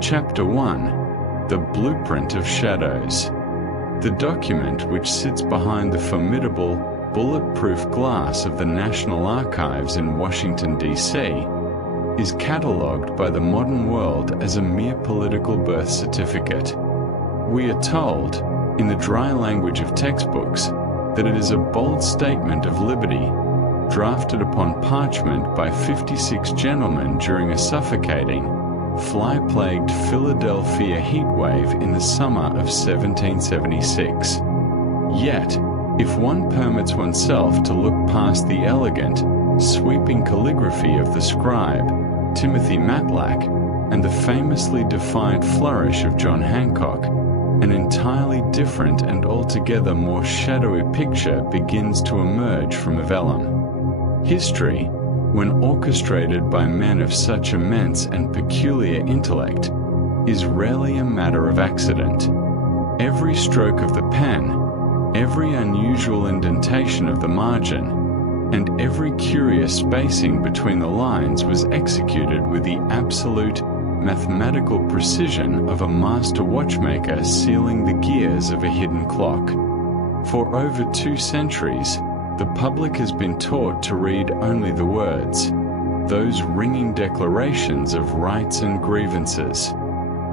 Chapter 1: The Blueprint of Shadows. The document, which sits behind the formidable, bulletproof glass of the National Archives in Washington, D.C., is catalogued by the modern world as a mere political birth certificate. We are told, in the dry language of textbooks, that it is a bold statement of liberty, drafted upon parchment by 56 gentlemen during a suffocating, fly-plagued Philadelphia heatwave in the summer of 1776. Yet, if one permits oneself to look past the elegant, sweeping calligraphy of the scribe, Timothy Matlack, and the famously defiant flourish of John Hancock, an entirely different and altogether more shadowy picture begins to emerge from vellum. History, when orchestrated by men of such immense and peculiar intellect, is rarely a matter of accident. Every stroke of the pen, every unusual indentation of the margin, and every curious spacing between the lines was executed with the absolute mathematical precision of a master watchmaker sealing the gears of a hidden clock. For over 2 centuries, the public has been taught to read only the words, those ringing declarations of rights and grievances.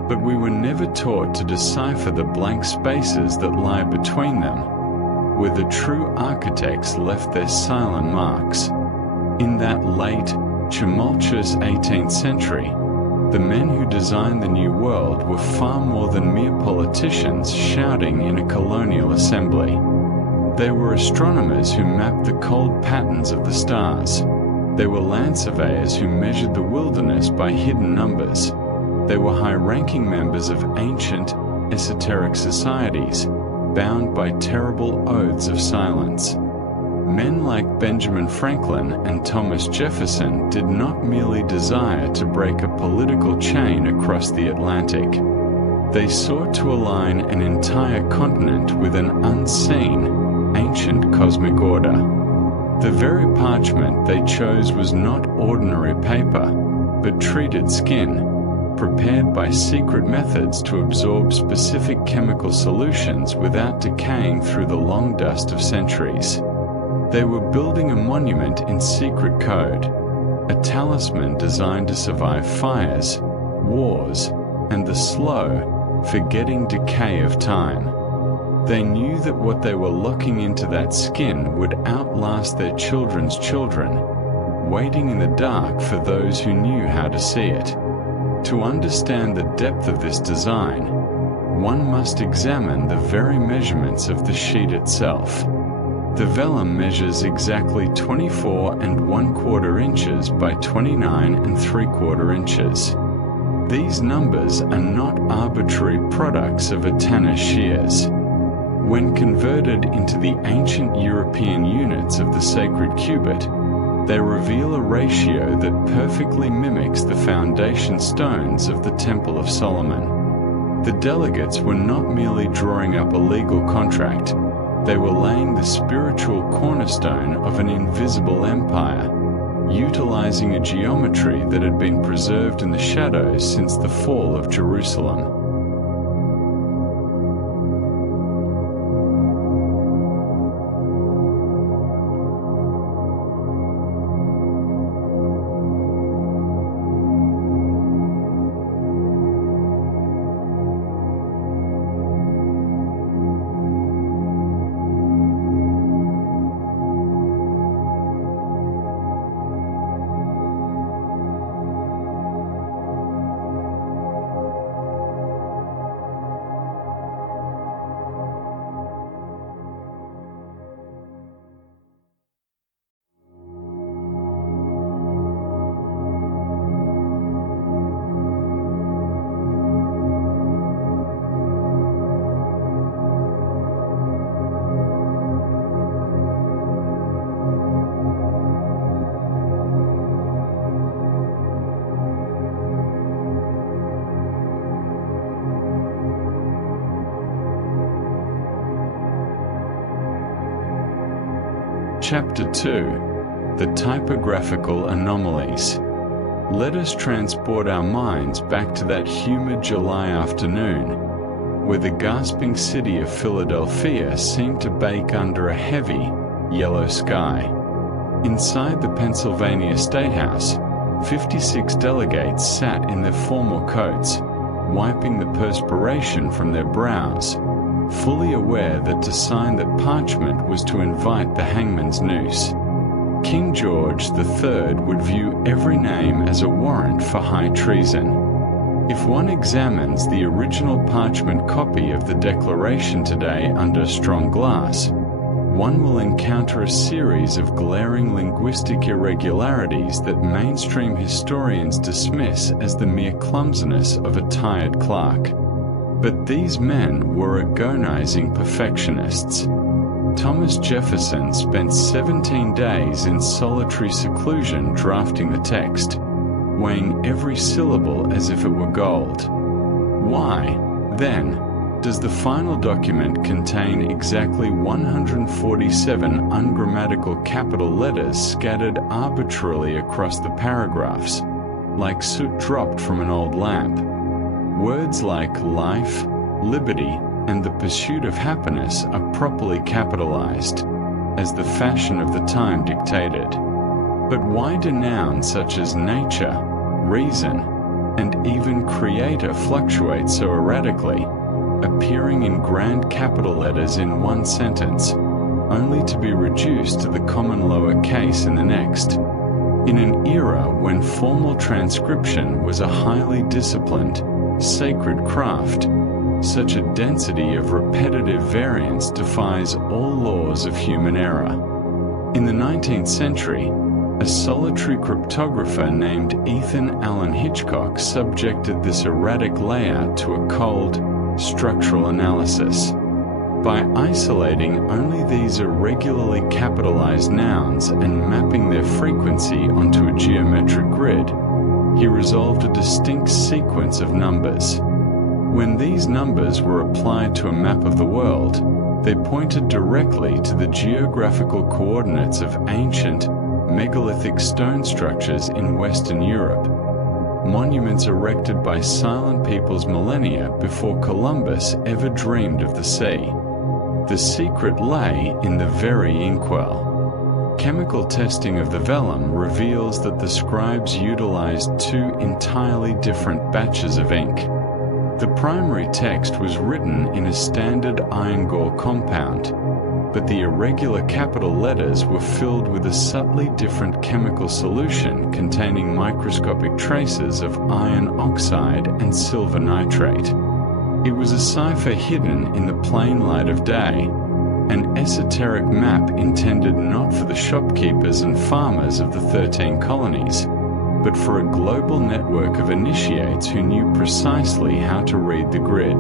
But we were never taught to decipher the blank spaces that lie between them, where the true architects left their silent marks. In that late, tumultuous 18th century, the men who designed the New World were far more than mere politicians shouting in a colonial assembly. They were astronomers who mapped the cold patterns of the stars. They were land surveyors who measured the wilderness by hidden numbers. They were high-ranking members of ancient, esoteric societies, bound by terrible oaths of silence. Men like Benjamin Franklin and Thomas Jefferson did not merely desire to break a political chain across the Atlantic. They sought to align an entire continent with an unseen, ancient cosmic order. The very parchment they chose was not ordinary paper, but treated skin, prepared by secret methods to absorb specific chemical solutions without decaying through the long dust of centuries. They were building a monument in secret code, a talisman designed to survive fires, wars, and the slow, forgetting decay of time. They knew that what they were locking into that skin would outlast their children's children, waiting in the dark for those who knew how to see it. To understand the depth of this design, one must examine the very measurements of the sheet itself. The vellum measures exactly 24 1/4 inches by 29 3/4 inches. These numbers are not arbitrary products of a tanner's shears. When converted into the ancient European units of the sacred cubit, they reveal a ratio that perfectly mimics the foundation stones of the Temple of Solomon. The delegates were not merely drawing up a legal contract, they were laying the spiritual cornerstone of an invisible empire, utilizing a geometry that had been preserved in the shadows since the fall of Jerusalem. Chapter 2: The Typographical Anomalies. Let us transport our minds back to that humid July afternoon, where the gasping city of Philadelphia seemed to bake under a heavy, yellow sky. Inside the Pennsylvania State House, 56 delegates sat in their formal coats, wiping the perspiration from their brows, fully aware that to sign that parchment was to invite the hangman's noose. King George III would view every name as a warrant for high treason. If one examines the original parchment copy of the Declaration today under strong glass, one will encounter a series of glaring linguistic irregularities that mainstream historians dismiss as the mere clumsiness of a tired clerk. But these men were agonizing perfectionists. Thomas Jefferson spent 17 days in solitary seclusion drafting the text, weighing every syllable as if it were gold. Why, then, does the final document contain exactly 147 ungrammatical capital letters scattered arbitrarily across the paragraphs, like soot dropped from an old lamp? Words like life, liberty, and the pursuit of happiness are properly capitalized, as the fashion of the time dictated. But why do nouns such as nature, reason, and even creator fluctuate so erratically, appearing in grand capital letters in one sentence, only to be reduced to the common lower case in the next? In an era when formal transcription was a highly disciplined, sacred craft, such a density of repetitive variance defies all laws of human error. In the 19th century, a solitary cryptographer named Ethan Allen Hitchcock subjected this erratic layout to a cold, structural analysis. By isolating only these irregularly capitalized nouns and mapping their frequency onto a geometric grid, he resolved a distinct sequence of numbers. When these numbers were applied to a map of the world, they pointed directly to the geographical coordinates of ancient, megalithic stone structures in Western Europe, monuments erected by silent peoples millennia before Columbus ever dreamed of the sea. The secret lay in the very inkwell. Chemical testing of the vellum reveals that the scribes utilized two entirely different batches of ink. The primary text was written in a standard iron-gall compound, but the irregular capital letters were filled with a subtly different chemical solution containing microscopic traces of iron oxide and silver nitrate. It was a cipher hidden in the plain light of day, an esoteric map intended not for the shopkeepers and farmers of the 13 colonies, but for a global network of initiates who knew precisely how to read the grid.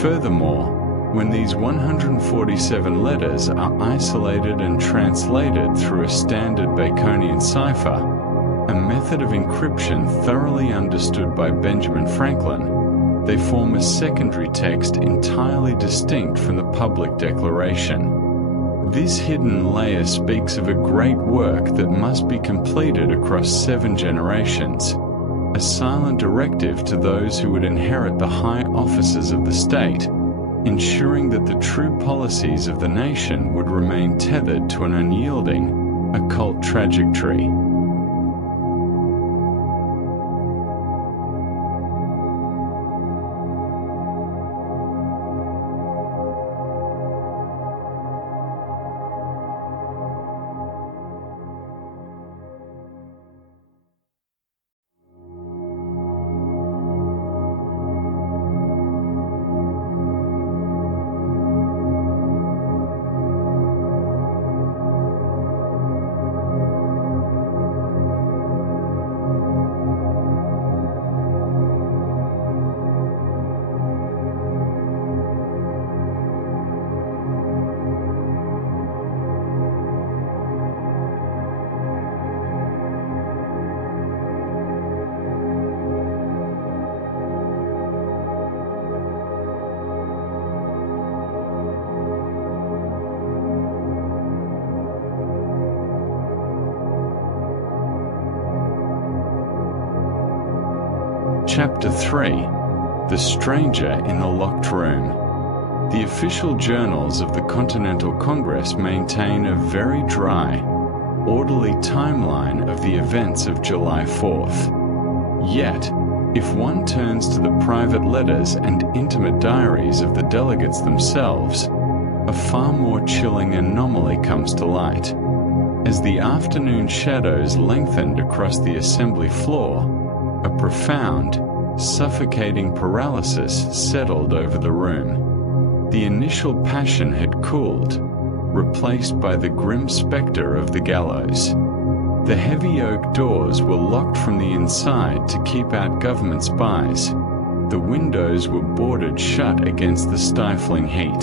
Furthermore, when these 147 letters are isolated and translated through a standard Baconian cipher, a method of encryption thoroughly understood by Benjamin Franklin, they form a secondary text entirely distinct from the public declaration. This hidden layer speaks of a great work that must be completed across 7 generations, a silent directive to those who would inherit the high offices of the state, ensuring that the true policies of the nation would remain tethered to an unyielding, occult trajectory. Chapter 3: The Stranger in the Locked Room. The official journals of the Continental Congress maintain a very dry, orderly timeline of the events of July 4th. Yet, if one turns to the private letters and intimate diaries of the delegates themselves, a far more chilling anomaly comes to light. As the afternoon shadows lengthened across the assembly floor, a profound, suffocating paralysis settled over the room. The initial passion had cooled, replaced by the grim specter of the gallows. The heavy oak doors were locked from the inside to keep out government spies. The windows were boarded shut against the stifling heat.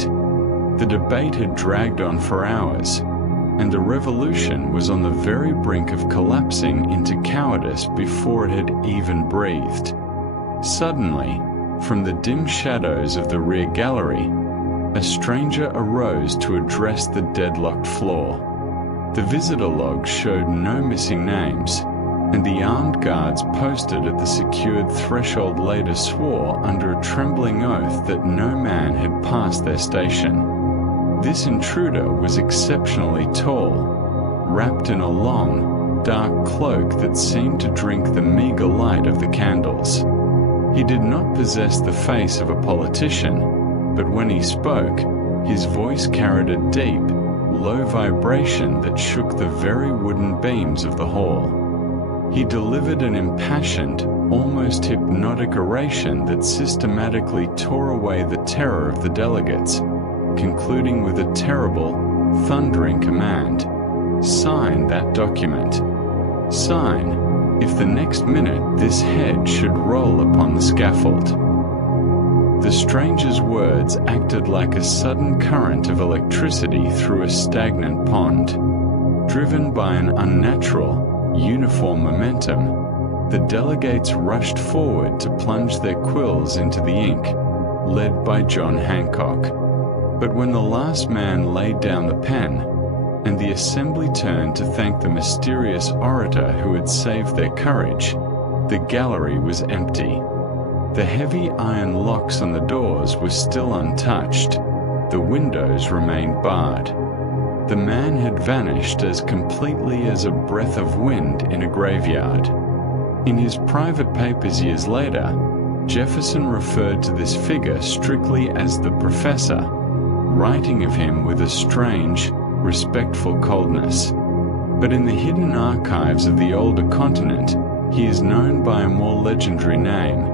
The debate had dragged on for hours, and the revolution was on the very brink of collapsing into cowardice before it had even breathed. Suddenly, from the dim shadows of the rear gallery, a stranger arose to address the deadlocked floor. The visitor log showed no missing names, and the armed guards posted at the secured threshold later swore under a trembling oath that no man had passed their station. This intruder was exceptionally tall, wrapped in a long, dark cloak that seemed to drink the meager light of the candles. He did not possess the face of a politician, but when he spoke, his voice carried a deep, low vibration that shook the very wooden beams of the hall. He delivered an impassioned, almost hypnotic oration that systematically tore away the terror of the delegates, concluding with a terrible, thundering command: "Sign that document. Sign, if the next minute this head should roll upon the scaffold." The stranger's words acted like a sudden current of electricity through a stagnant pond. Driven by an unnatural, uniform momentum, the delegates rushed forward to plunge their quills into the ink, led by John Hancock. But when the last man laid down the pen, and the assembly turned to thank the mysterious orator who had saved their courage, the gallery was empty. The heavy iron locks on the doors were still untouched. The windows remained barred. The man had vanished as completely as a breath of wind in a graveyard. In his private papers years later, Jefferson referred to this figure strictly as the professor, writing of him with a strange, respectful coldness. But in the hidden archives of the older continent, he is known by a more legendary name: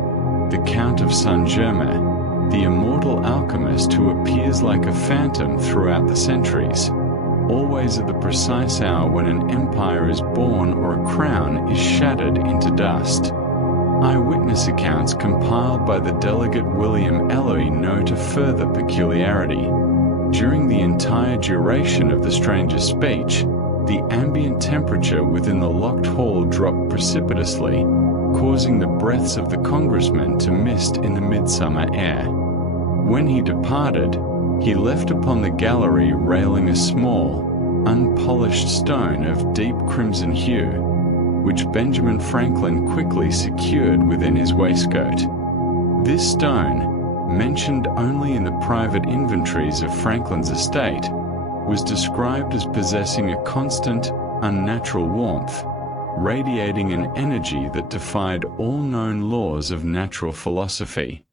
the Count of Saint-Germain, the immortal alchemist who appears like a phantom throughout the centuries, always at the precise hour when an empire is born or a crown is shattered into dust. Eyewitness accounts compiled by the delegate William Ellery note a further peculiarity. During the entire duration of the stranger's speech, the ambient temperature within the locked hall dropped precipitously, causing the breaths of the congressman to mist in the midsummer air. When he departed, he left upon the gallery railing a small, unpolished stone of deep crimson hue, which Benjamin Franklin quickly secured within his waistcoat. This stone, mentioned only in the private inventories of Franklin's estate, was described as possessing a constant, unnatural warmth, radiating an energy that defied all known laws of natural philosophy.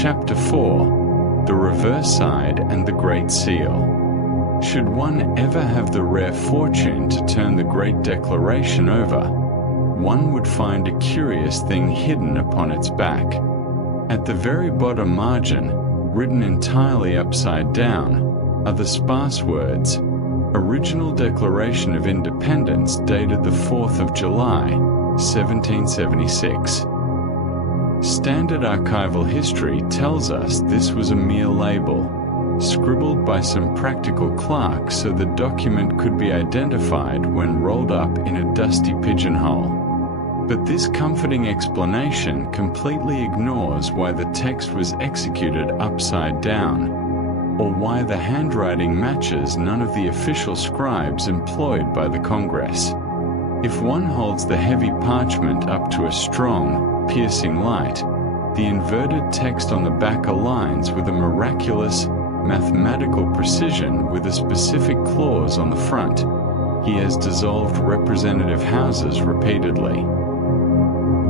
Chapter 4: The Reverse Side and the Great Seal. Should one ever have the rare fortune to turn the Great Declaration over, one would find a curious thing hidden upon its back. At the very bottom margin, written entirely upside down, are the sparse words, "Original Declaration of Independence dated the 4th of July, 1776. Standard archival history tells us this was a mere label, scribbled by some practical clerk so the document could be identified when rolled up in a dusty pigeonhole. But this comforting explanation completely ignores why the text was executed upside down, or why the handwriting matches none of the official scribes employed by the Congress. If one holds the heavy parchment up to a strong, piercing light, the inverted text on the back aligns with a miraculous, mathematical precision with a specific clause on the front. He has dissolved representative houses repeatedly.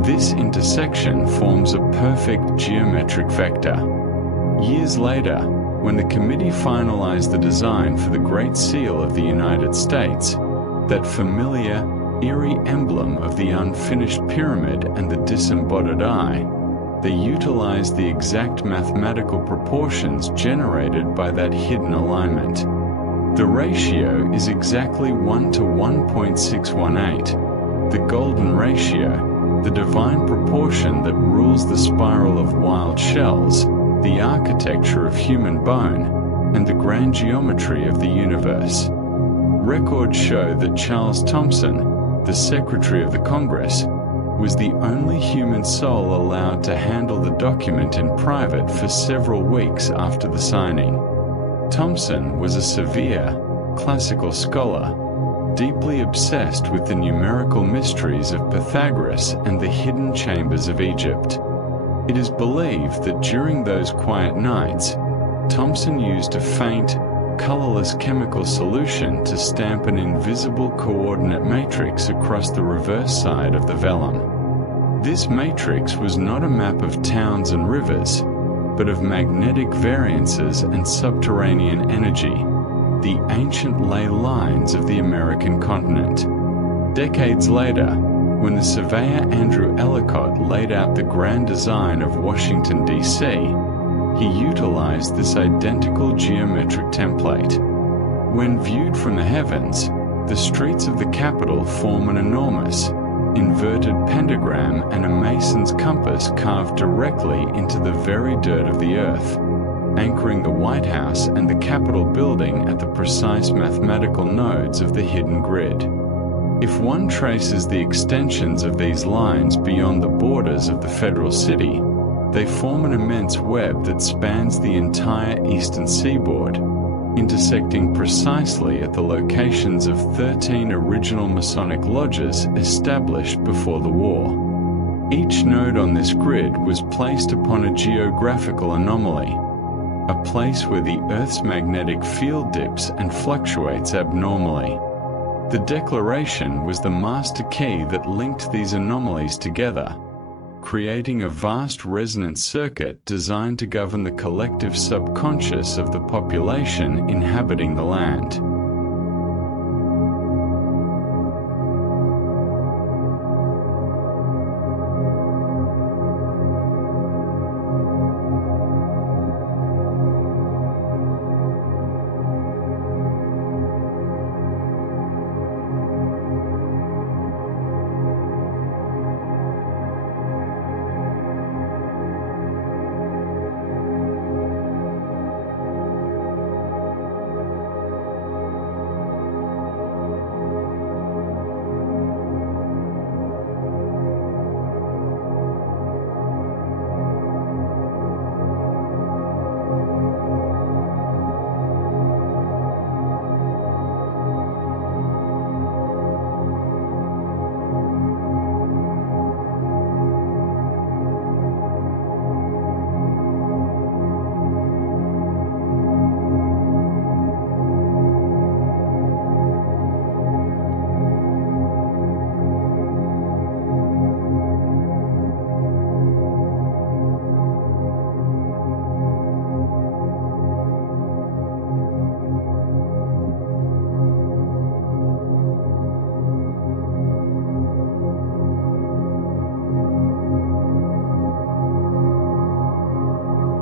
This intersection forms a perfect geometric vector. Years later, when the committee finalized the design for the Great Seal of the United States, that familiar, eerie emblem of the unfinished pyramid and the disembodied eye, they utilized the exact mathematical proportions generated by that hidden alignment. The ratio is exactly 1 to 1.618, the golden ratio, the divine proportion that rules the spiral of wild shells, the architecture of human bone, and the grand geometry of the universe. Records show that Charles Thomson, the Secretary of the Congress, was the only human soul allowed to handle the document in private for several weeks after the signing. Thomson was a severe, classical scholar, deeply obsessed with the numerical mysteries of Pythagoras and the hidden chambers of Egypt. It is believed that during those quiet nights, Thomson used a faint, colorless chemical solution to stamp an invisible coordinate matrix across the reverse side of the vellum. This matrix was not a map of towns and rivers, but of magnetic variances and subterranean energy, the ancient ley lines of the American continent. Decades later, when the surveyor Andrew Ellicott laid out the grand design of Washington, D.C., he utilized this identical geometric template. When viewed from the heavens, the streets of the capital form an enormous, inverted pentagram and a mason's compass carved directly into the very dirt of the earth, anchoring the White House and the Capitol building at the precise mathematical nodes of the hidden grid. If one traces the extensions of these lines beyond the borders of the federal city, they form an immense web that spans the entire eastern seaboard, intersecting precisely at the locations of 13 original Masonic lodges established before the war. Each node on this grid was placed upon a geographical anomaly, a place where the Earth's magnetic field dips and fluctuates abnormally. The Declaration was the master key that linked these anomalies together, creating a vast resonance circuit designed to govern the collective subconscious of the population inhabiting the land.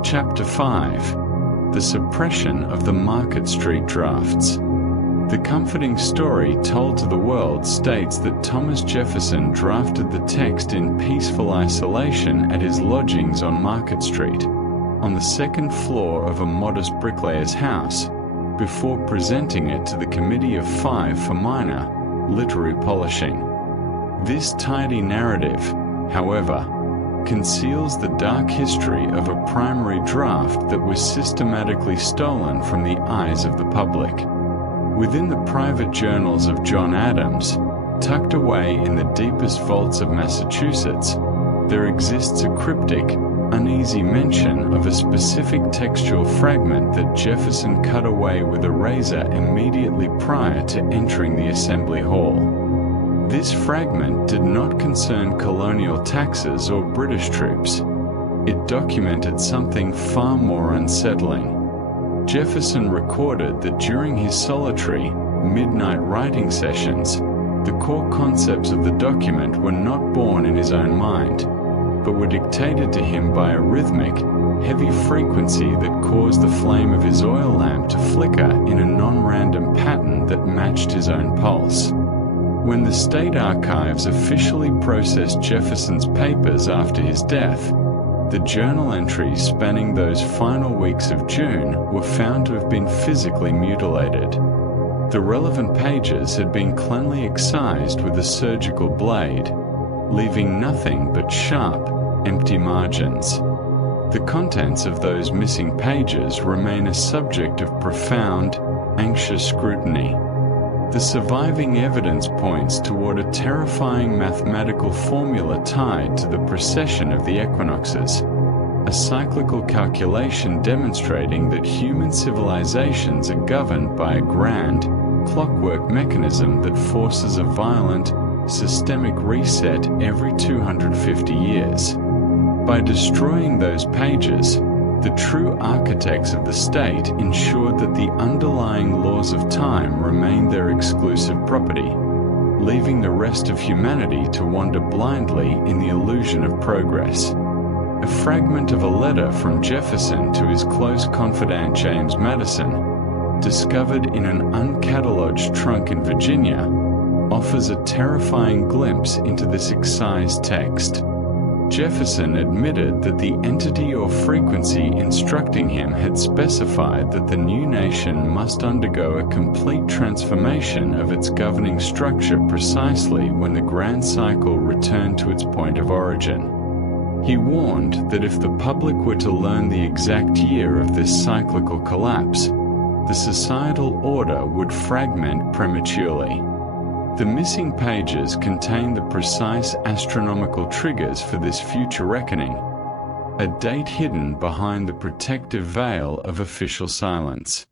Chapter 5. The Suppression of the Market Street Drafts. The comforting story told to the world states that Thomas Jefferson drafted the text in peaceful isolation at his lodgings on Market Street, on the second floor of a modest bricklayer's house, before presenting it to the Committee of Five for minor, literary polishing. This tidy narrative, however, conceals the dark history of a primary draft that was systematically stolen from the eyes of the public. Within the private journals of John Adams, tucked away in the deepest vaults of Massachusetts, there exists a cryptic, uneasy mention of a specific textual fragment that Jefferson cut away with a razor immediately prior to entering the Assembly Hall. This fragment did not concern colonial taxes or British troops. It documented something far more unsettling. Jefferson recorded that during his solitary, midnight writing sessions, the core concepts of the document were not born in his own mind, but were dictated to him by a rhythmic, heavy frequency that caused the flame of his oil lamp to flicker in a non-random pattern that matched his own pulse. When the State Archives officially processed Jefferson's papers after his death, the journal entries spanning those final weeks of June were found to have been physically mutilated. The relevant pages had been cleanly excised with a surgical blade, leaving nothing but sharp, empty margins. The contents of those missing pages remain a subject of profound, anxious scrutiny. The surviving evidence points toward a terrifying mathematical formula tied to the precession of the equinoxes, a cyclical calculation demonstrating that human civilizations are governed by a grand, clockwork mechanism that forces a violent, systemic reset every 250 years. By destroying those pages, the true architects of the state ensured that the underlying laws of time remained their exclusive property, leaving the rest of humanity to wander blindly in the illusion of progress. A fragment of a letter from Jefferson to his close confidant James Madison, discovered in an uncatalogued trunk in Virginia, offers a terrifying glimpse into this excised text. Jefferson admitted that the entity or frequency instructing him had specified that the new nation must undergo a complete transformation of its governing structure precisely when the grand cycle returned to its point of origin. He warned that if the public were to learn the exact year of this cyclical collapse, the societal order would fragment prematurely. The missing pages contain the precise astronomical triggers for this future reckoning, a date hidden behind the protective veil of official silence.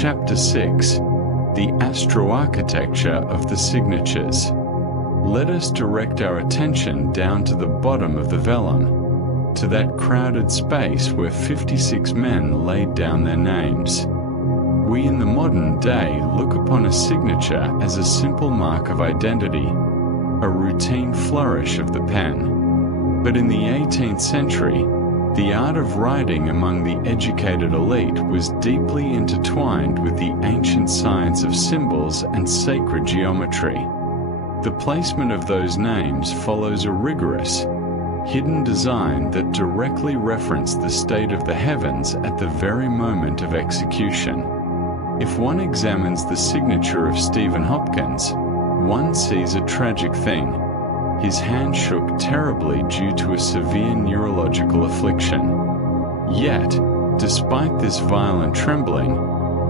Chapter 6. The Astroarchitecture of the Signatures. Let us direct our attention down to the bottom of the vellum, to that crowded space where 56 men laid down their names. We in the modern day look upon a signature as a simple mark of identity, a routine flourish of the pen. But in the 18th century, The art of writing among the educated elite was deeply intertwined with the ancient science of symbols and sacred geometry. The placement of those names follows a rigorous, hidden design that directly referenced the state of the heavens at the very moment of execution. If one examines the signature of Stephen Hopkins, one sees a tragic thing. His hand shook terribly due to a severe neurological affliction. Yet, despite this violent trembling,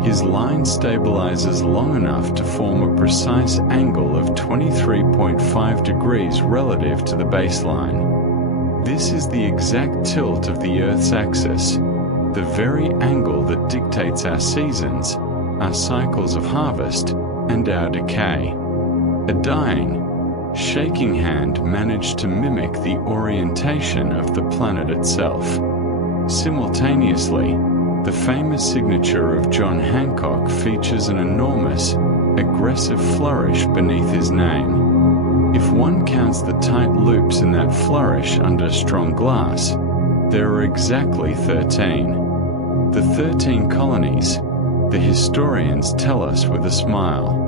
his line stabilizes long enough to form a precise angle of 23.5 degrees relative to the baseline. This is the exact tilt of the Earth's axis, the very angle that dictates our seasons, our cycles of harvest, and our decay. A dying, shaking hand managed to mimic the orientation of the planet itself. Simultaneously, the famous signature of John Hancock features an enormous, aggressive flourish beneath his name. If one counts the tight loops in that flourish under strong glass, there are exactly 13. The 13 colonies, the historians tell us with a smile.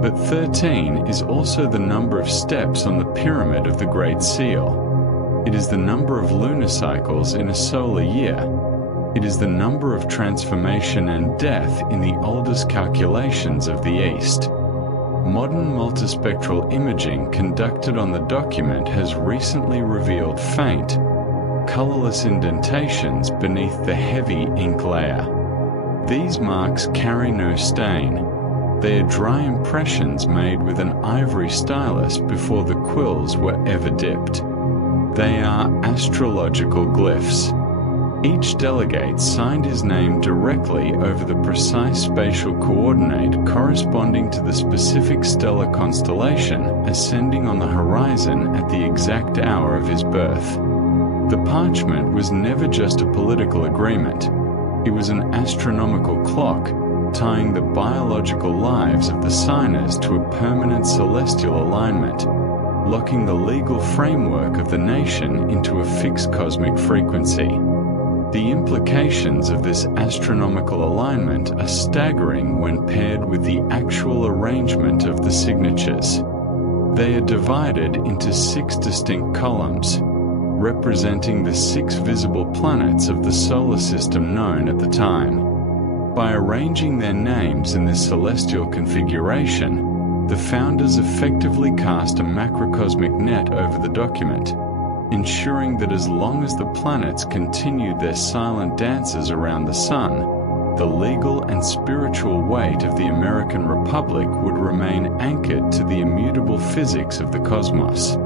But 13 is also the number of steps on the pyramid of the Great Seal. It is the number of lunar cycles in a solar year. It is the number of transformation and death in the oldest calculations of the East. Modern multispectral imaging conducted on the document has recently revealed faint, colorless indentations beneath the heavy ink layer. These marks carry no stain. They are dry impressions made with an ivory stylus before the quills were ever dipped. They are astrological glyphs. Each delegate signed his name directly over the precise spatial coordinate corresponding to the specific stellar constellation ascending on the horizon at the exact hour of his birth. The parchment was never just a political agreement. It was an astronomical clock, tying the biological lives of the signers to a permanent celestial alignment, locking the legal framework of the nation into a fixed cosmic frequency. The implications of this astronomical alignment are staggering when paired with the actual arrangement of the signatures. They are divided into 6 distinct columns, representing the 6 visible planets of the solar system known at the time. By arranging their names in this celestial configuration, the founders effectively cast a macrocosmic net over the document, ensuring that as long as the planets continued their silent dances around the sun, the legal and spiritual weight of the American Republic would remain anchored to the immutable physics of the cosmos.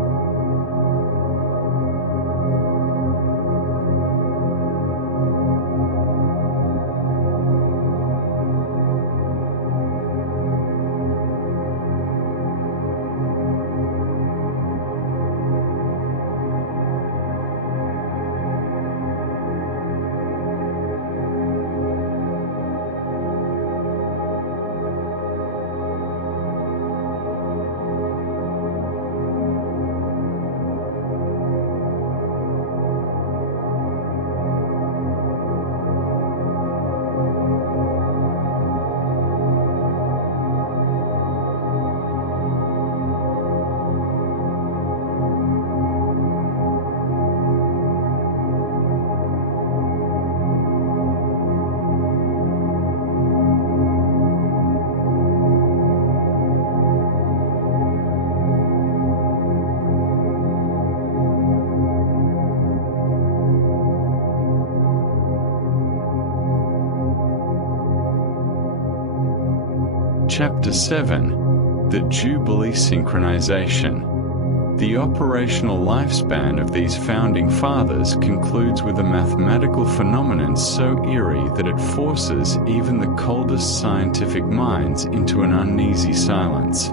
Chapter 7: The Jubilee Synchronization. The operational lifespan of these founding fathers concludes with a mathematical phenomenon so eerie that it forces even the coldest scientific minds into an uneasy silence.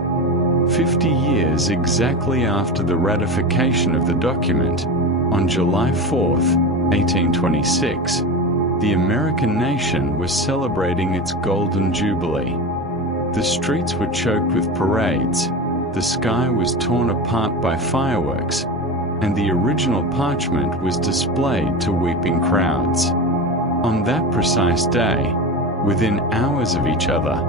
50 years exactly after the ratification of the document, on July 4, 1826, the American nation was celebrating its Golden Jubilee. The streets were choked with parades, the sky was torn apart by fireworks, and the original parchment was displayed to weeping crowds. On that precise day, within hours of each other,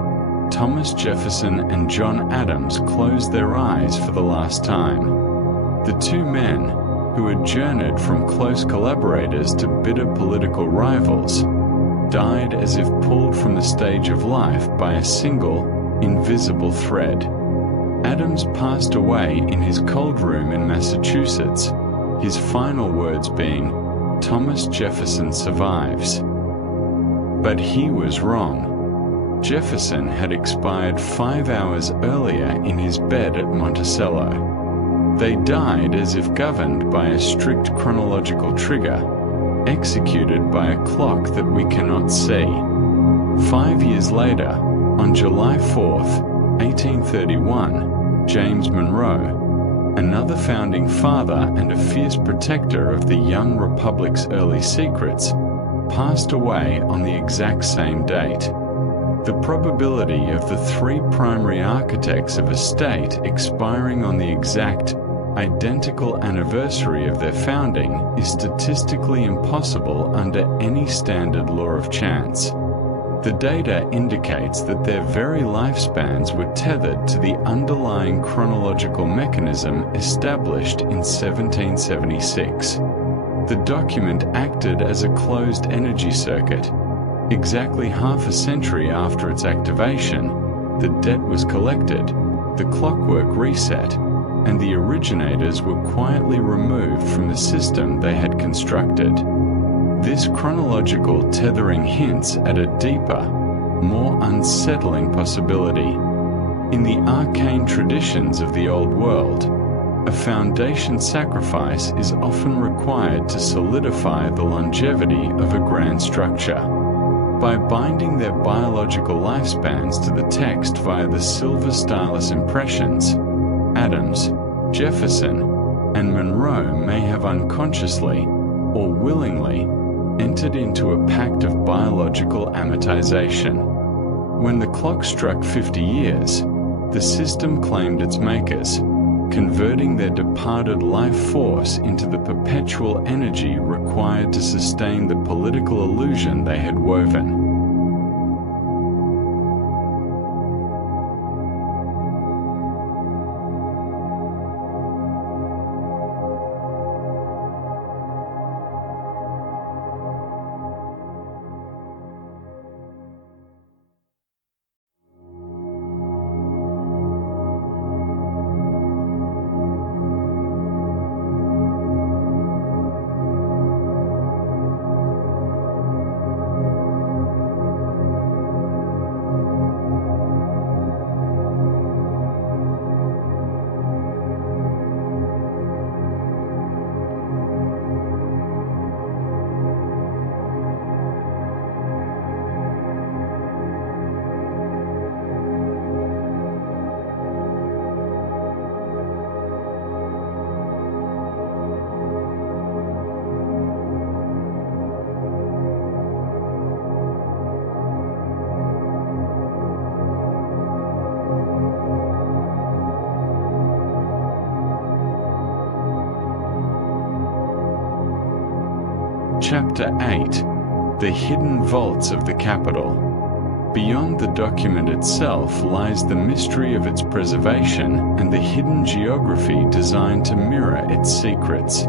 Thomas Jefferson and John Adams closed their eyes for the last time. The two men, who had journeyed from close collaborators to bitter political rivals, died as if pulled from the stage of life by a single, invisible thread. Adams passed away in his cold room in Massachusetts, his final words being, "Thomas Jefferson survives." But he was wrong. Jefferson had expired 5 hours earlier in his bed at Monticello. They died as if governed by a strict chronological trigger, executed by a clock that we cannot see. 5 years later, on July 4th, 1831, James Monroe, another founding father and a fierce protector of the young republic's early secrets, passed away on the exact same date. The probability of the three primary architects of a state expiring on the exact, identical anniversary of their founding is statistically impossible under any standard law of chance. The data indicates that their very lifespans were tethered to the underlying chronological mechanism established in 1776. The document acted as a closed energy circuit. Exactly half a century after its activation, the debt was collected, the clockwork reset, and the originators were quietly removed from the system they had constructed. This chronological tethering hints at a deeper, more unsettling possibility. In the arcane traditions of the old world, a foundation sacrifice is often required to solidify the longevity of a grand structure. By binding their biological lifespans to the text via the silver stylus impressions, Adams, Jefferson, and Monroe may have unconsciously, or willingly, entered into a pact of biological amortization. When the clock struck 50 years, the system claimed its makers, converting their departed life force into the perpetual energy required to sustain the political illusion they had woven. Chapter 8: The Hidden Vaults of the Capitol. Beyond the document itself lies the mystery of its preservation and the hidden geography designed to mirror its secrets.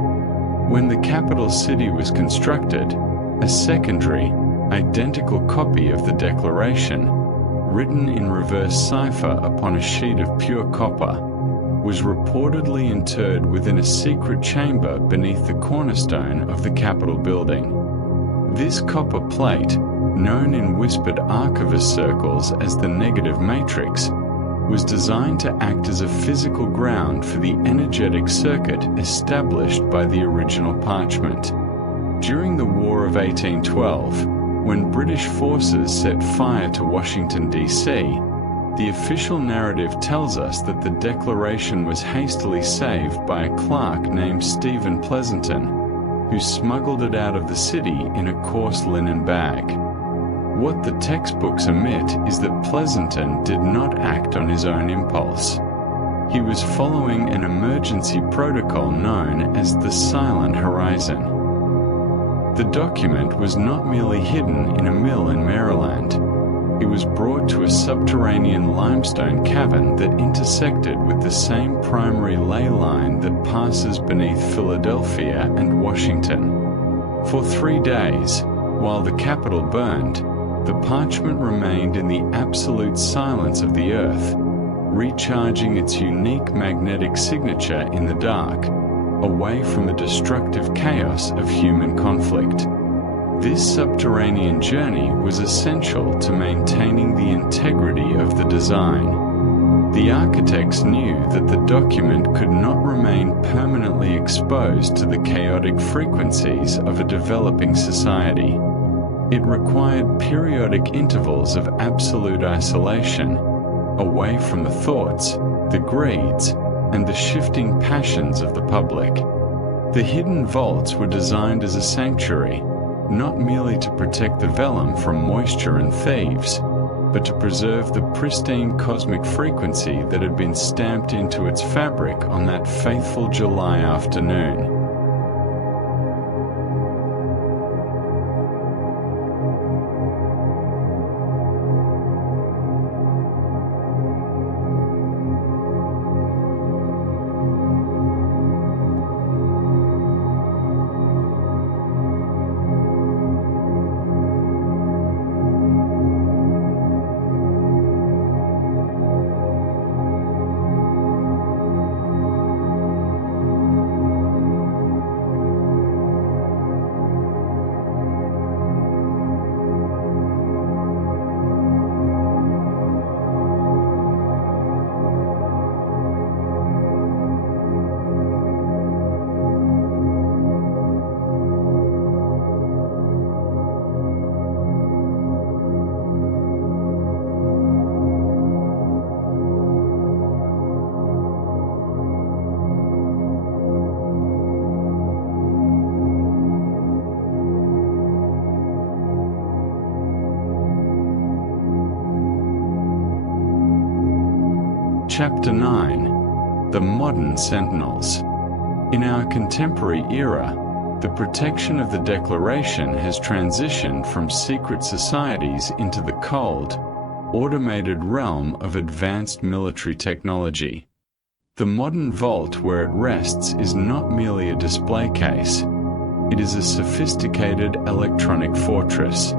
When the capital city was constructed, a secondary, identical copy of the Declaration, written in reverse cipher upon a sheet of pure copper, was reportedly interred within a secret chamber beneath the cornerstone of the Capitol building. This copper plate, known in whispered archivist circles as the negative matrix, was designed to act as a physical ground for the energetic circuit established by the original parchment. During the War of 1812, when British forces set fire to Washington, D.C., the official narrative tells us that the Declaration was hastily saved by a clerk named Stephen Pleasanton, who smuggled it out of the city in a coarse linen bag. What the textbooks omit is that Pleasanton did not act on his own impulse. He was following an emergency protocol known as the Silent Horizon. The document was not merely hidden in a mill in Maryland. It was brought to a subterranean limestone cavern that intersected with the same primary ley line that passes beneath Philadelphia and Washington. For 3 days, while the Capitol burned, the parchment remained in the absolute silence of the earth, recharging its unique magnetic signature in the dark, away from the destructive chaos of human conflict. This subterranean journey was essential to maintaining the integrity of the design. The architects knew that the document could not remain permanently exposed to the chaotic frequencies of a developing society. It required periodic intervals of absolute isolation, away from the thoughts, the greeds, and the shifting passions of the public. The hidden vaults were designed as a sanctuary, not merely to protect the vellum from moisture and thieves, but to preserve the pristine cosmic frequency that had been stamped into its fabric on that faithful July afternoon. Chapter 9. The Modern Sentinels. In our contemporary era, the protection of the Declaration has transitioned from secret societies into the cold, automated realm of advanced military technology. The modern vault where it rests is not merely a display case. It is a sophisticated electronic fortress.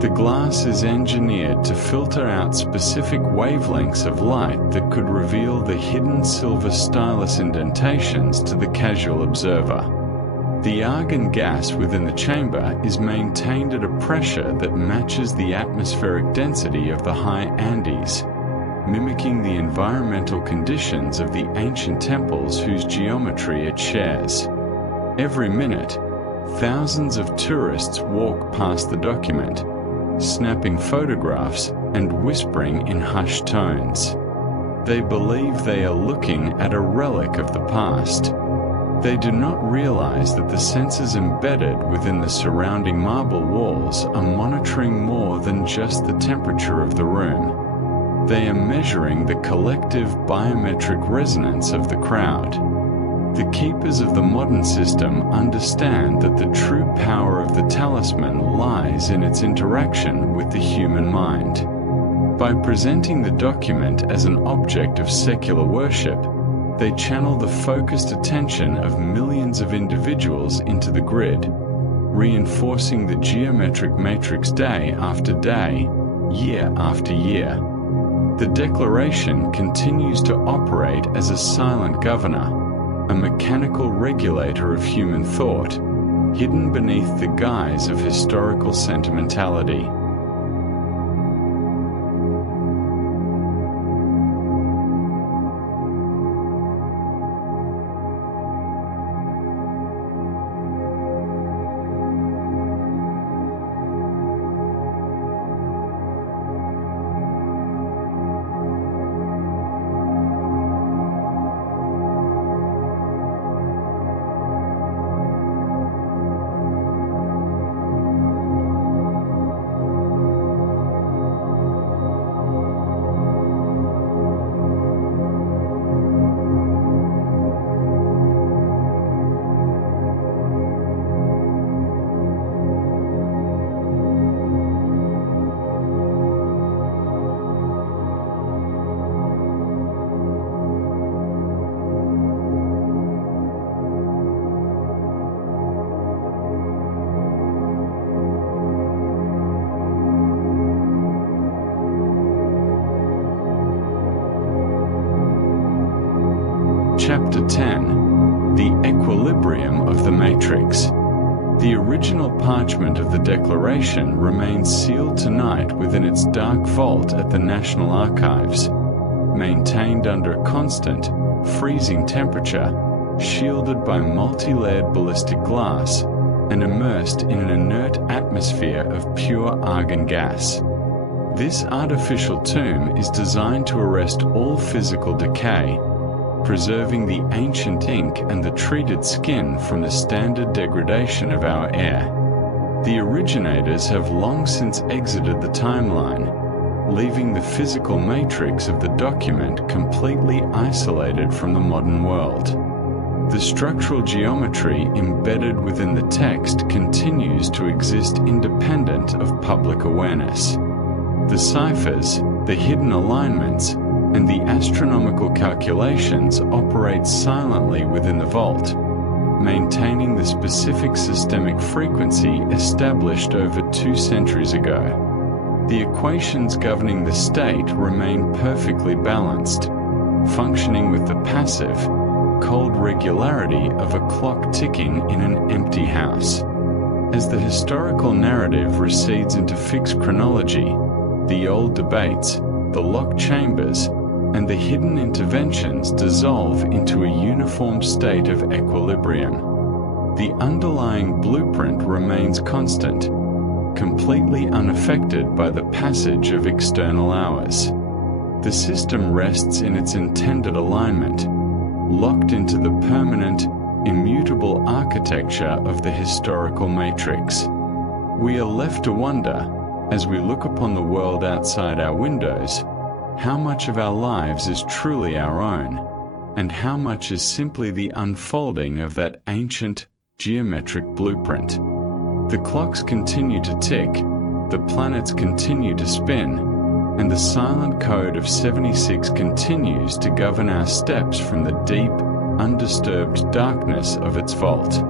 The glass is engineered to filter out specific wavelengths of light that could reveal the hidden silver stylus indentations to the casual observer. The argon gas within the chamber is maintained at a pressure that matches the atmospheric density of the high Andes, mimicking the environmental conditions of the ancient temples whose geometry it shares. Every minute, thousands of tourists walk past the document, snapping photographs and whispering in hushed tones. They believe they are looking at a relic of the past. They do not realize that the sensors embedded within the surrounding marble walls are monitoring more than just the temperature of the room. They are measuring the collective biometric resonance of the crowd. The keepers of the modern system understand that the true power of the talisman lies in its interaction with the human mind. By presenting the document as an object of secular worship, they channel the focused attention of millions of individuals into the grid, reinforcing the geometric matrix day after day, year after year. The Declaration continues to operate as a silent governor, a mechanical regulator of human thought, hidden beneath the guise of historical sentimentality. Chapter 10, The Equilibrium of the Matrix. The original parchment of the Declaration remains sealed tonight within its dark vault at the National Archives, maintained under a constant, freezing temperature, shielded by multi-layered ballistic glass, and immersed in an inert atmosphere of pure argon gas. This artificial tomb is designed to arrest all physical decay, preserving the ancient ink and the treated skin from the standard degradation of our air. The originators have long since exited the timeline, leaving the physical matrix of the document completely isolated from the modern world. The structural geometry embedded within the text continues to exist independent of public awareness. The ciphers, the hidden alignments, and the astronomical calculations operate silently within the vault, maintaining the specific systemic frequency established over 2 centuries ago. The equations governing the state remain perfectly balanced, functioning with the passive, cold regularity of a clock ticking in an empty house. As the historical narrative recedes into fixed chronology, the old debates, the locked chambers, and the hidden interventions dissolve into a uniform state of equilibrium. The underlying blueprint remains constant, completely unaffected by the passage of external hours. The system rests in its intended alignment, locked into the permanent, immutable architecture of the historical matrix. We are left to wonder, as we look upon the world outside our windows, how much of our lives is truly our own, and how much is simply the unfolding of that ancient, geometric blueprint. The clocks continue to tick, the planets continue to spin, and the silent code of 76 continues to govern our steps from the deep, undisturbed darkness of its vault.